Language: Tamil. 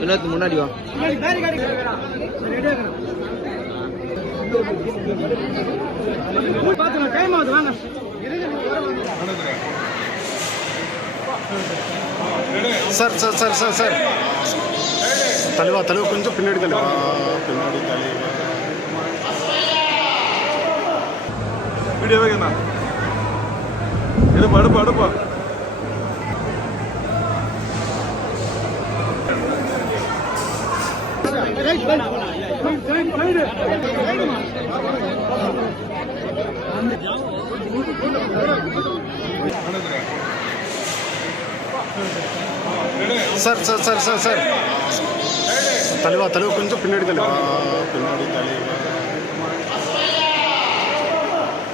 எல்லாத்துக்கு முன்னாடி வா. Sir sir sir sir sir தலைவா தலைவா கொஞ்சம் பின்னாடி தலைவா பின்னாடி தலைவா வீடியோ வைக்கண்ணா எடுப்பா எடுப்பா எடுப்பா sir sir sir sir sir தலைவா தலைவா கொஞ்சம் பின்னாடி தலைவா பின்னாடி தலைவா